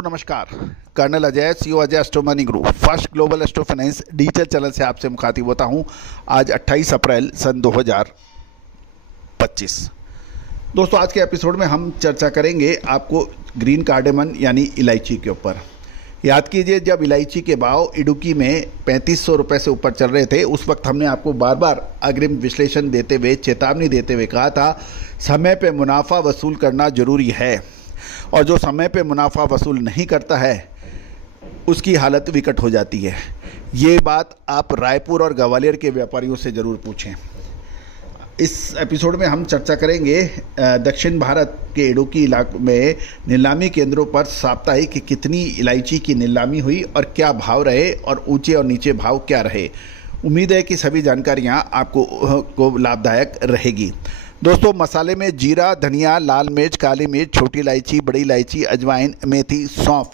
दोस्तों नमस्कार। Colonel Ajay, CEO Ajay astro money group first global astro finance digital channel से आपसे मुखातिब होता हूं। आज 28 अप्रैल सन 2025। दोस्तों आज के एपिसोड में हम चर्चा करेंगे आपको ग्रीन कार्डेमन यानी इलायची के ऊपर। याद कीजिए, जब इलायची के भाव इडुक्की में 3500 रुपये से ऊपर चल रहे थे, उस वक्त हमने आपको बार बार अग्रिम विश्लेषण देते हुए, चेतावनी देते हुए कहा था समय पे मुनाफा वसूल करना जरूरी है, और जो समय पे मुनाफा वसूल नहीं करता है उसकी हालत विकट हो जाती है। ये बात आप रायपुर और ग्वालियर के व्यापारियों से ज़रूर पूछें। इस एपिसोड में हम चर्चा करेंगे दक्षिण भारत के इडुक्की इलाके में नीलामी केंद्रों पर साप्ताहिक कितनी इलायची की नीलामी हुई और क्या भाव रहे और ऊंचे और नीचे भाव क्या रहे। उम्मीद है कि सभी जानकारियां आपको लाभदायक रहेगी। दोस्तों मसाले में जीरा, धनिया, लाल मिर्च, काली मिर्च, छोटी इलायची, बड़ी इलायची, अजवाइन, मेथी, सौंफ,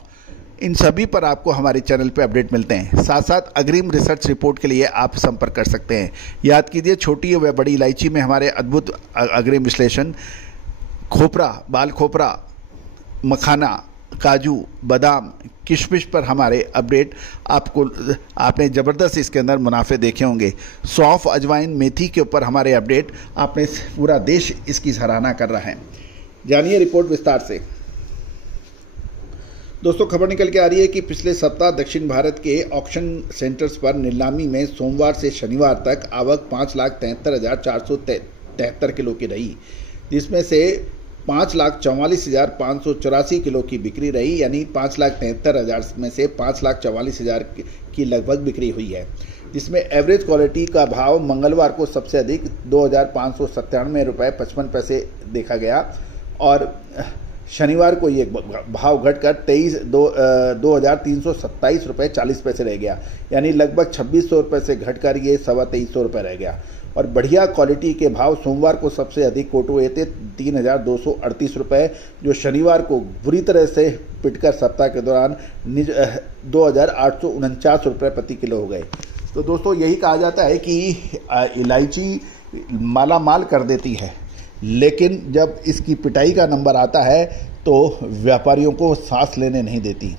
इन सभी पर आपको हमारे चैनल पे अपडेट मिलते हैं। साथ साथ अग्रिम रिसर्च रिपोर्ट के लिए आप संपर्क कर सकते हैं। याद कीजिए, छोटी व बड़ी इलायची में हमारे अद्भुत अग्रिम विश्लेषण, खोपरा, बाल खोपरा, मखाना, काजू, बादाम, किशमिश पर हमारे अपडेट आपने ज़बरदस्त इसके अंदर मुनाफे देखे होंगे। सौंफ, अजवाइन, मेथी के ऊपर हमारे अपडेट आपने पूरा देश इसकी सराहना कर रहा है। जानिए रिपोर्ट विस्तार से। दोस्तों खबर निकल के आ रही है कि पिछले सप्ताह दक्षिण भारत के ऑक्शन सेंटर्स पर नीलामी में सोमवार से शनिवार तक आवक 5,73,473 किलो की रही, जिसमें से 5,44,584 किलो की बिक्री रही, यानी 5,73,000 में से 5,44,000 की लगभग बिक्री हुई है, जिसमें एवरेज क्वालिटी का भाव मंगलवार को सबसे अधिक 2,597 रुपये 55 पैसे देखा गया और शनिवार को ये भाव घटकर 2,327 रुपये 40 पैसे रह गया, यानी लगभग 2,600 रुपये से घटकर ये 2,2300 रुपये रह गया। और बढ़िया क्वालिटी के भाव सोमवार को सबसे अधिक कोट हुए थे 3,238 रुपये, जो शनिवार को बुरी तरह से पिटकर सप्ताह के दौरान 2,849 रुपये प्रति किलो हो गए। तो दोस्तों यही कहा जाता है कि इलायची माला माल कर देती है, लेकिन जब इसकी पिटाई का नंबर आता है तो व्यापारियों को सांस लेने नहीं देती।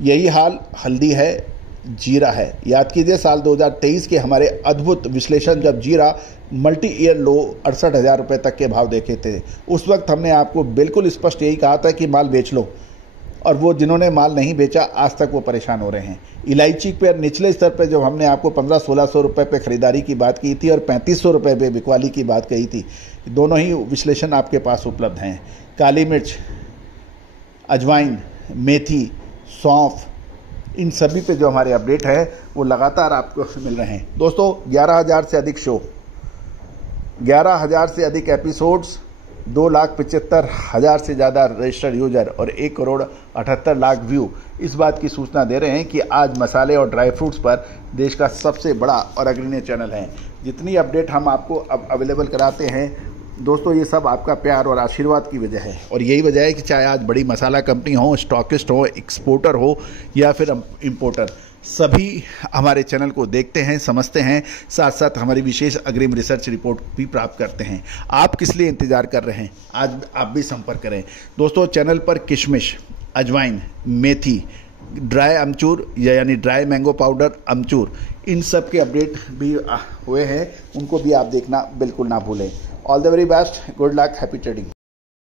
यही हाल हल्दी है, जीरा है। याद कीजिए, साल 2023 के हमारे अद्भुत विश्लेषण, जब जीरा मल्टी ईयर लो 68,000 रुपये तक के भाव देखे थे, उस वक्त हमने आपको बिल्कुल स्पष्ट यही कहा था कि माल बेच लो, और वो जिन्होंने माल नहीं बेचा आज तक वो परेशान हो रहे हैं। इलायची पर निचले स्तर पर जब हमने आपको 1500-1600 रुपये पे खरीदारी की बात की थी और 3500 रुपये पे बिकवाली की बात कही थी, दोनों ही विश्लेषण आपके पास उपलब्ध हैं। काली मिर्च, अजवाइन, मेथी, सौंफ, इन सभी पे जो हमारे अपडेट है वो लगातार आपको मिल रहे हैं। दोस्तों 11,000 से अधिक शो, 11,000 से अधिक एपिसोड्स, 2,75,000 से ज़्यादा रजिस्टर्ड यूजर और 1,78,00,000 व्यू इस बात की सूचना दे रहे हैं कि आज मसाले और ड्राई फ्रूट्स पर देश का सबसे बड़ा और अग्रणी चैनल है। जितनी अपडेट हम आपको अब अवेलेबल कराते हैं दोस्तों, ये सब आपका प्यार और आशीर्वाद की वजह है, और यही वजह है कि चाहे आज बड़ी मसाला कंपनी हो, स्टॉकिस्ट हो, एक्सपोर्टर हो या फिर इंपोर्टर, सभी हमारे चैनल को देखते हैं, समझते हैं, साथ साथ हमारी विशेष अग्रिम रिसर्च रिपोर्ट भी प्राप्त करते हैं। आप किस लिए इंतजार कर रहे हैं? आज आप भी संपर्क करें। दोस्तों चैनल पर किशमिश, अजवाइन, मेथी, ड्राई अमचूर यानी ड्राई मैंगो पाउडर, अमचूर, इन सब के अपडेट भी हुए हैं, उनको भी आप देखना बिल्कुल ना भूलें। All the very best, good luck, happy trading.